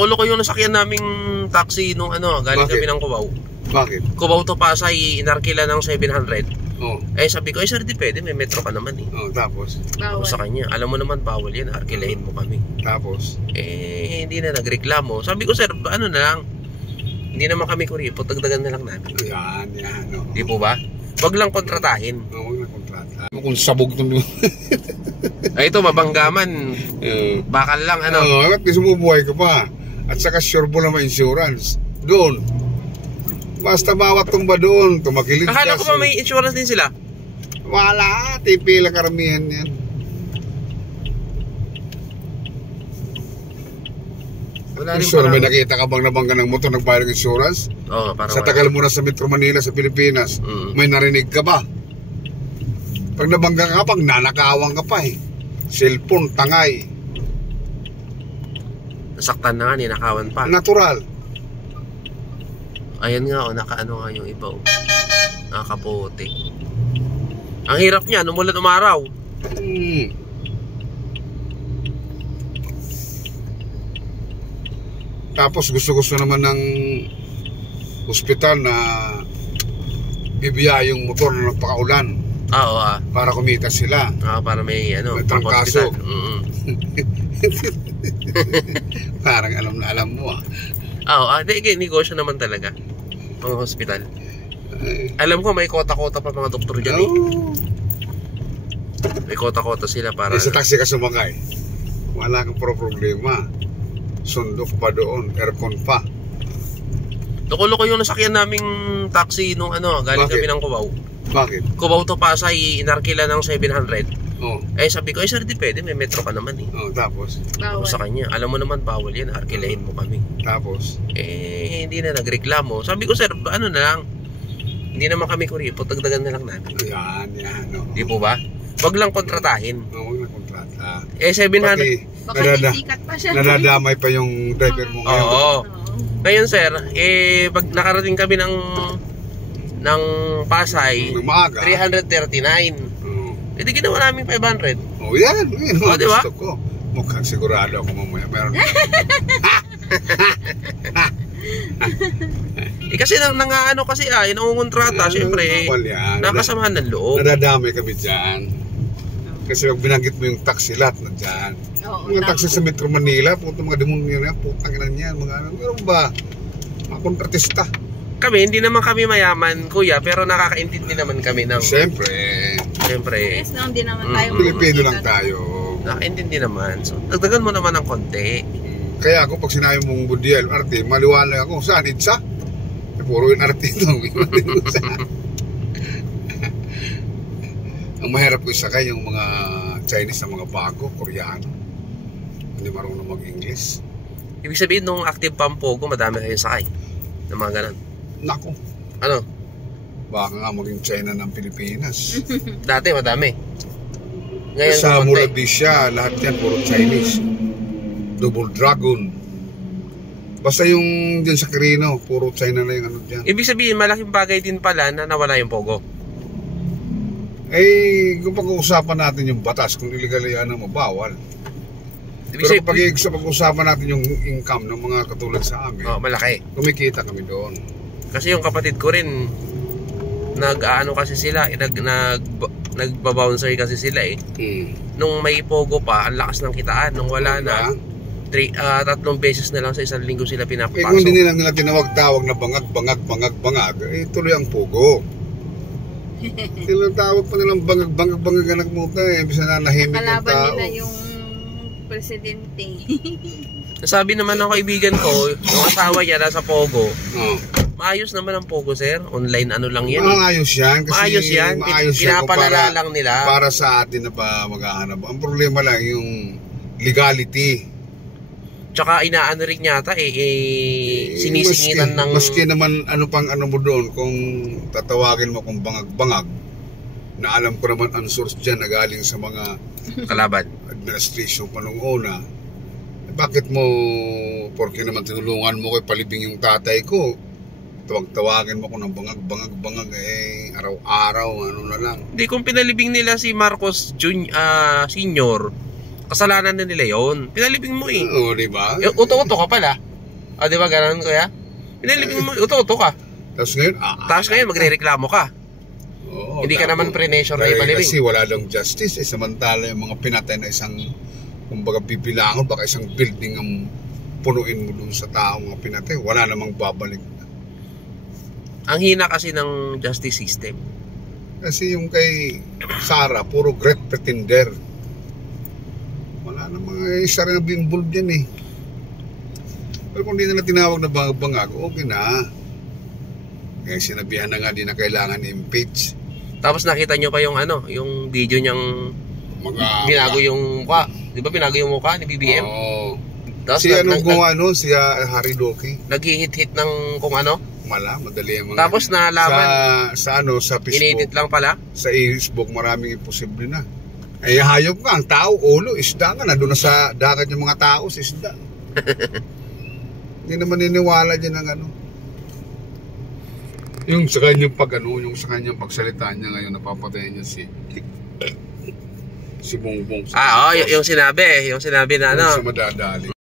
Tulo ko yung nasakyan naming taxi nung galing kami ng Cubao. Bakit? Cubao to Pasay, inarkila ng 700. Oh. Sabi ko, sir, di pwede, may metro ka naman eh. Tapos? Tapos sa kanya, alam mo naman, bawal yan, arkilahin mo kami. Tapos? Hindi na nagreklamo. Sabi ko, sir, ano na lang, hindi naman kami kuripot, dagdagan na lang namin. Yan. Di po ba? Wag lang kontratahin. Wag lang kontratahin. Kung sabog ito. Ito, mabanggaman. Bakal lang, at sumubuhay ka pa. At saka sure po na may insurance. Doon. Basta bawat tumba doon, tumakilid ka. Akala ko pa may insurance din sila. Wala, tipi lang karamihan yan. Sure, may nakita ka bang nabangga ng motor nagbayad ng insurance? Oo, parang sa tagal mo na sa Metro Manila, sa Pilipinas, may narinig ka ba? Pag nabangga ka, pag nanakawang ka pa eh. Cellphone, tangay. Nasaktan na nga, ninakawan pa. Natural. Ayan nga, nakaano nga yung iba. Nakapote. Ang hirap niya, umulan umaraw. Tapos gusto-gusto naman ng ospital na bibiya yung motor na nagpakaulan. Oo, para kumita sila. Para may may trangkaso. Parang alam mo hindi, negosyo naman talaga mga hospital. Alam ko may kota-kota pa mga doktor dyan may kota-kota sila para sa taxi ka sumakay, wala kang problema, sundok pa doon, aircon pa. Tulo ko yung nasakyan naming taxi nung galing kami ng Cubao. Bakit? Cubao to Pasay, inarkila ng 700. Sabi ko, sir, di pwede, may metro ka naman eh. Tapos? Tapos sa kanya, alam mo naman, bawal yan, arkilahin mo kami. Tapos? Hindi na nagreklamo. Sabi ko, sir, ano na lang, hindi naman kami kuripot, dagdagan na lang namin. Yan. Di po ba? Wag lang kontratahin. Wag lang kontrata. 700. Baka nisikat pa siya. Nadadamay pa yung driver mo ngayon. Oo. Ngayon, sir, pag nakarating kami ng Pasay, 339. Hindi ginawa namin 500. Yan. Diba? Gusto ko. Mukhang sigurado ako mamaya. Meron. Kasi nangaano kasi nangungontrata, syempre, nakasamahan ng loob. Nadadamay kami dyan. Kasi pag binanggit mo yung taxi, lahat na dyan. Mga taxi sa Metro Manila, mga demonyo na yan, putang ina niyan, meron ba? Mga kontratista. Hindi naman kami mayaman, kuya, pero nakakaintindi naman kami ng... Siyempre. Yes, hindi naman tayo. Pilipino lang tayo. Nakakaintindi naman. So, dagdagan mo naman ng konti. Kaya ako, pag sinabi mong Budiel, arte, maliwanag ako. Saan? Itza? Puro yung arte ito. Ang mahirap ko isakay yung mga Chinese na mga bago, Koreano. Hindi marunong mag-English. Ibig sabihin, nung active pampogo, madami kayong sakay. Ng mga ganun. Nako. Ano? Baka nga maging China ng Pilipinas. Dati madami. Ngayon sa Muradisha, lahat yan puro Chinese. Double Dragon. Basta yung dyan sa Quirino, puro China na yung dyan. Ibig sabihin, malaking bagay din pala na nawala yung Pogo. Kung pag-uusapan natin yung batas, kung illegal yan mo, bawal. Pero pag pag-uusapan natin yung income ng mga katulad sa amin, malaki. Kumikita kami doon. Kasi yung kapatid ko rin, kasi sila, nagbabouncer kasi sila Nung may Pogo pa, ang lakas ng kitaan. Nung wala na, 3 beses na lang sa isang linggo sila pinapapasok. Kung hindi nila tinawag-tawag na bangag, tuloy ang Pogo. Tinatawag pa nilang bangag anak mo ta bisa na nahimik ang tao. Kalaban nila yung presidente. Nasabi naman ng kaibigan ko, yung asawa niya nasa Pogo. Maayos naman ang Pogo, sir. Online lang yan. Maayos yan. Kasi maayos yan. Pinapalala lang nila. Para sa atin na pa maghahanap. Ang problema lang yung legality. Tsaka inaano rin yata sinisingitan ng... Maski naman ano mo doon, kung tatawagin mo kung bangag-bangag, na alam ko naman ang source dyan na galing sa mga kalaban administration pa nung una. Bakit mo, porque naman tinulungan mo kay palibing yung tatay ko, tawagin mo ko ng bangag araw-araw, na lang. Hindi, kung pinalibing nila si Marcos Senior, kasalanan na nila yon. Pinalibing mo Oo, diba? Uto-uto ka pala. Di ba ganun, kuya? Pinalibing mo, uto ka. Tapos ngayon, magre-reklamo ka. Oo, hindi ka naman pre-measure na ipalibing. Kasi wala lang justice. Samantala yung mga pinatay na isang, kumbaga bibilangon, baka isang building ang punuin mo dun sa tao mga pinatay. Wala namang babalik. Ang hina kasi ng justice system. Kasi yung kay Sara, puro great pretender. Wala namang isa rin na involved yan eh. Pero kung di nila tinawag na bangag, okay na. Kaya sinabihan na nga, di na kailangan impeach. Tapos nakita nyo pa yung yung video niyang binago yung mukha. Di ba binago yung mukha ni BBM? Oo. Tapos si si Harry Doki. Nag-hit-hit ng kung ano? Madali ang mga. Tapos nalaman. Sa Facebook. In-edit lang pala? Sa Facebook, maraming imposible na. Ay, hayop nga, ang tao, ulo, isda nga, nandun na sa dagat yung mga tao, sa isda. Hindi naman niniwala dyan ng yung sa kanyang yung sa kanyang pagsalita niya ngayon, napapatayan niya si Bongbong. Yung sinabi na sa madadali.